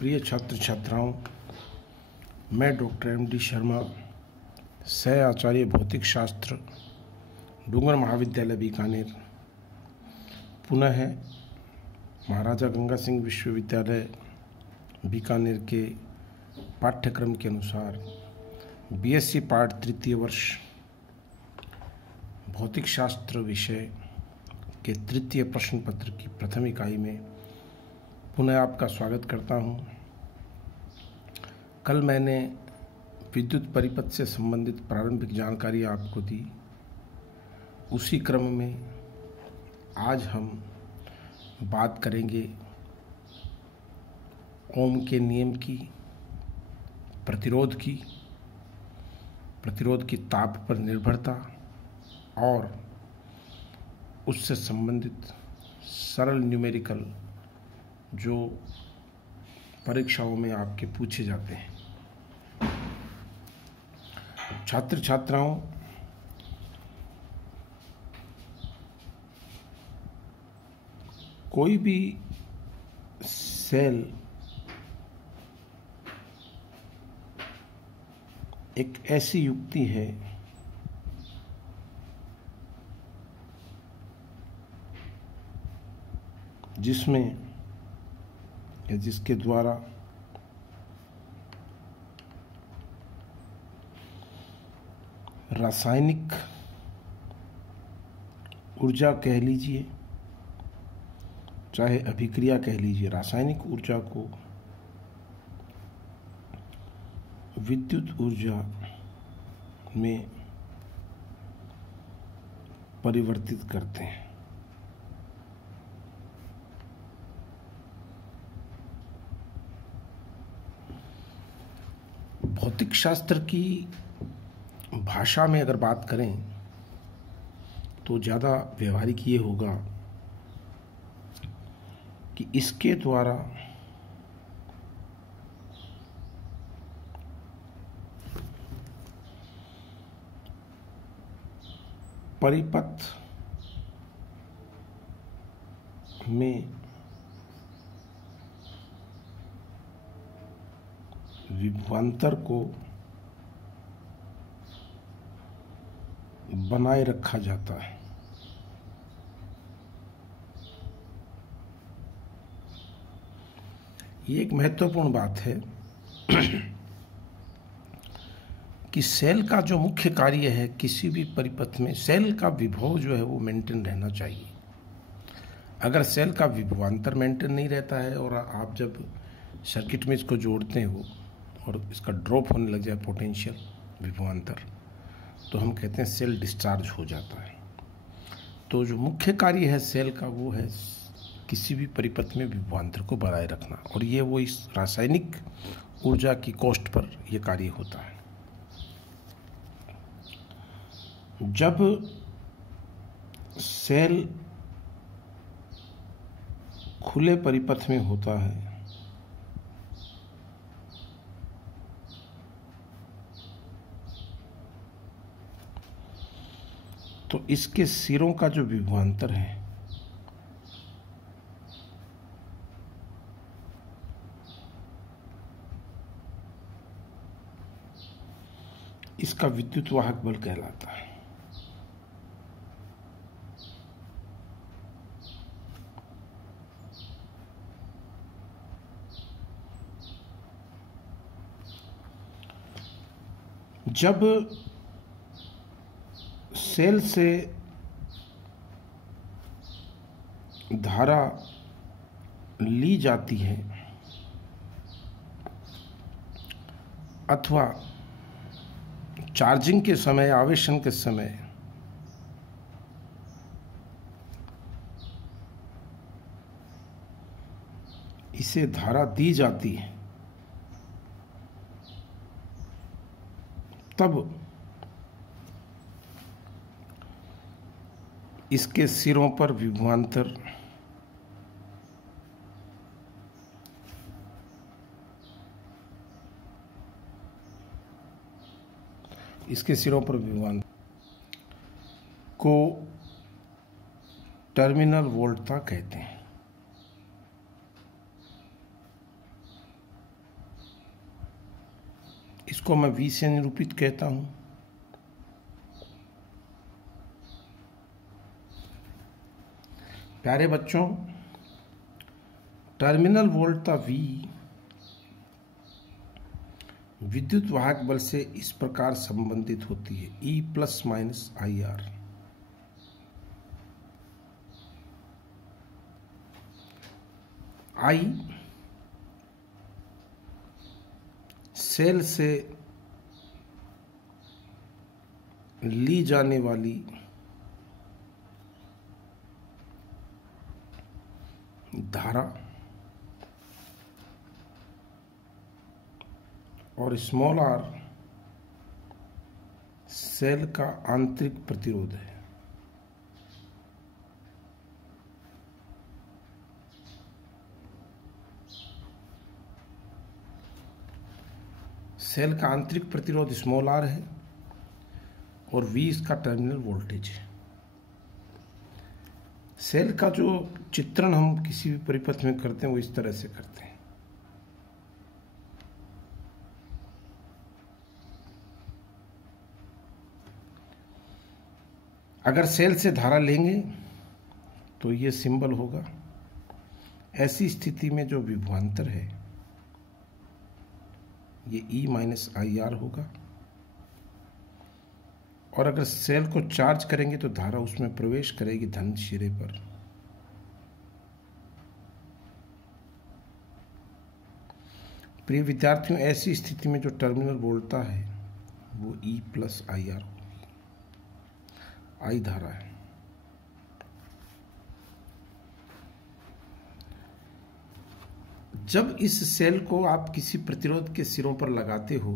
प्रिय छात्र छात्राओं, मैं डॉक्टर M.D. शर्मा, सह आचार्य भौतिक शास्त्र, डूंगर महाविद्यालय बीकानेर, पुनः महाराजा गंगा सिंह विश्वविद्यालय बीकानेर के पाठ्यक्रम के अनुसार BSc पार्ट तृतीय वर्ष भौतिक शास्त्र विषय के तृतीय प्रश्न पत्र की प्रथम इकाई में पुनः आपका स्वागत करता हूं। कल मैंने विद्युत परिपथ से संबंधित प्रारंभिक जानकारी आपको दी। उसी क्रम में आज हम बात करेंगे ओम के नियम की, प्रतिरोध की ताप पर निर्भरता और उससे संबंधित सरल न्यूमेरिकल जो परीक्षाओं में आपके पूछे जाते हैं। छात्र छात्राओं, कोई भी सेल एक ऐसी युक्ति है जिसमें या जिसके द्वारा रासायनिक ऊर्जा कह लीजिए, चाहे अभिक्रिया कह लीजिए, रासायनिक ऊर्जा को विद्युत ऊर्जा में परिवर्तित करते हैं। भौतिक शास्त्र की भाषा में अगर बात करें तो ज़्यादा व्यवहारिक ये होगा कि इसके द्वारा परिपथ में विभवांतर को बनाए रखा जाता है। ये एक महत्वपूर्ण बात है कि सेल का जो मुख्य कार्य है, किसी भी परिपथ में सेल का विभव जो है वो मेंटेन रहना चाहिए। अगर सेल का विभवांतर मेंटेन नहीं रहता है और आप जब सर्किट में इसको जोड़ते हो और इसका ड्रॉप होने लग जाए पोटेंशियल विभवांतर, तो हम कहते हैं सेल डिस्चार्ज हो जाता है। तो जो मुख्य कार्य है सेल का वो है किसी भी परिपथ में विभवांतर को बनाए रखना, और ये वो इस रासायनिक ऊर्जा की कॉस्ट पर यह कार्य होता है। जब सेल खुले परिपथ में होता है तो इसके सिरों का जो विभवांतर है इसका विद्युत वाहक बल कहलाता है। जब सेल से धारा ली जाती है अथवा चार्जिंग के समय, आवेशन के समय इसे धारा दी जाती है, तब इसके सिरों पर विभवांतर को टर्मिनल वोल्टता कहते हैं। इसको मैं V से निरूपित कहता हूं। प्यारे बच्चों, टर्मिनल वोल्टता V विद्युत वाहक बल से इस प्रकार संबंधित होती है, E plus minus IR। I cell से ली जाने वाली धारा और स्मॉल r सेल का आंतरिक प्रतिरोध है। सेल का आंतरिक प्रतिरोध स्मॉल r है और V इसका टर्मिनल वोल्टेज है। सेल का जो चित्रण हम किसी भी परिपथ में करते हैं वो इस तरह से करते हैं। अगर सेल से धारा लेंगे तो ये सिंबल होगा। ऐसी स्थिति में जो विभवांतर है ये E माइनस IR होगा, और अगर सेल को चार्ज करेंगे तो धारा उसमें प्रवेश करेगी धन सिरे पर। प्रिय विद्यार्थियों, ऐसी स्थिति में जो टर्मिनल वोल्टता है वो E प्लस IR होगी। I धारा है। जब इस सेल को आप किसी प्रतिरोध के सिरों पर लगाते हो,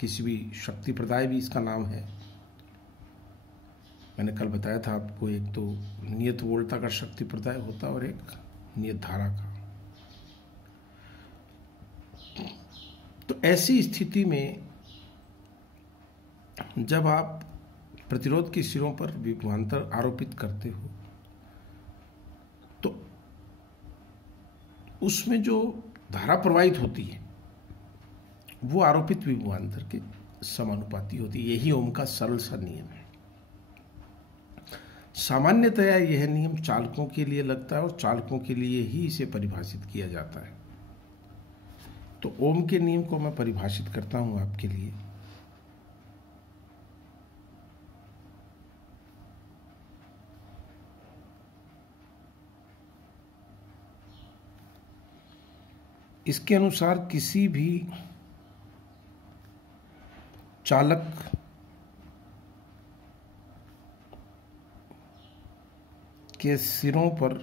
किसी भी शक्ति प्रदाय भी इसका नाम है, मैंने कल बताया था आपको, एक तो नियत वोल्टता का शक्ति प्रदाय होता है और एक नियत धारा का। तो ऐसी स्थिति में जब आप प्रतिरोध के सिरों पर विभवांतर आरोपित करते हो तो उसमें जो धारा प्रवाहित होती है वो आरोपित विभवांतर के समानुपाती होती है। यही ओम का सरल सा नियम है। सामान्यतया यह नियम चालकों के लिए लगता है और चालकों के लिए ही इसे परिभाषित किया जाता है। तो ओम के नियम को मैं परिभाषित करता हूं आपके लिए। इसके अनुसार किसी भी चालक के सिरों पर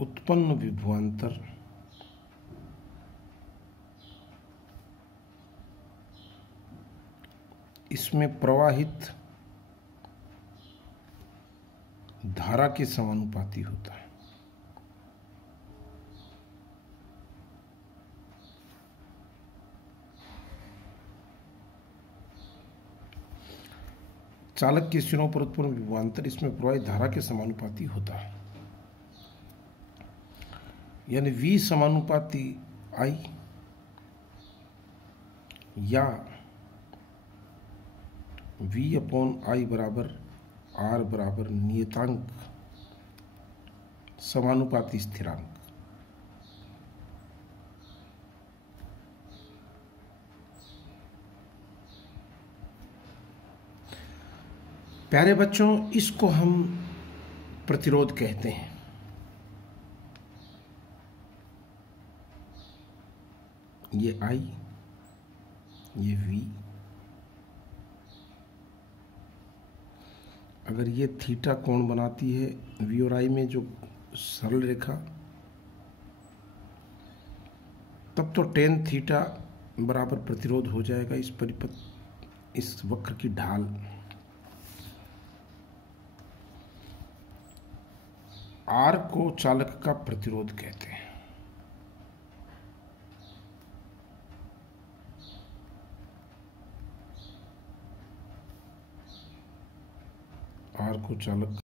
उत्पन्न विभवांतर इसमें प्रवाहित धारा के समानुपाती होता है। चालक के सिरों पर उत्पन्न विभवांतर इसमें प्रवाहित धारा के समानुपाती होता है। यानी V समानुपाती I या V अपॉन I बराबर R बराबर नियतांक समानुपाती स्थिरांक। प्यारे बच्चों, इसको हम प्रतिरोध कहते हैं। ये I, ये V। अगर ये थीटा कोण बनाती है V और I में जो सरल रेखा, तब तो टेन थीटा बराबर प्रतिरोध हो जाएगा इस परिपथ, इस वक्र की ढाल। R को चालक का प्रतिरोध कहते हैं। R को चालक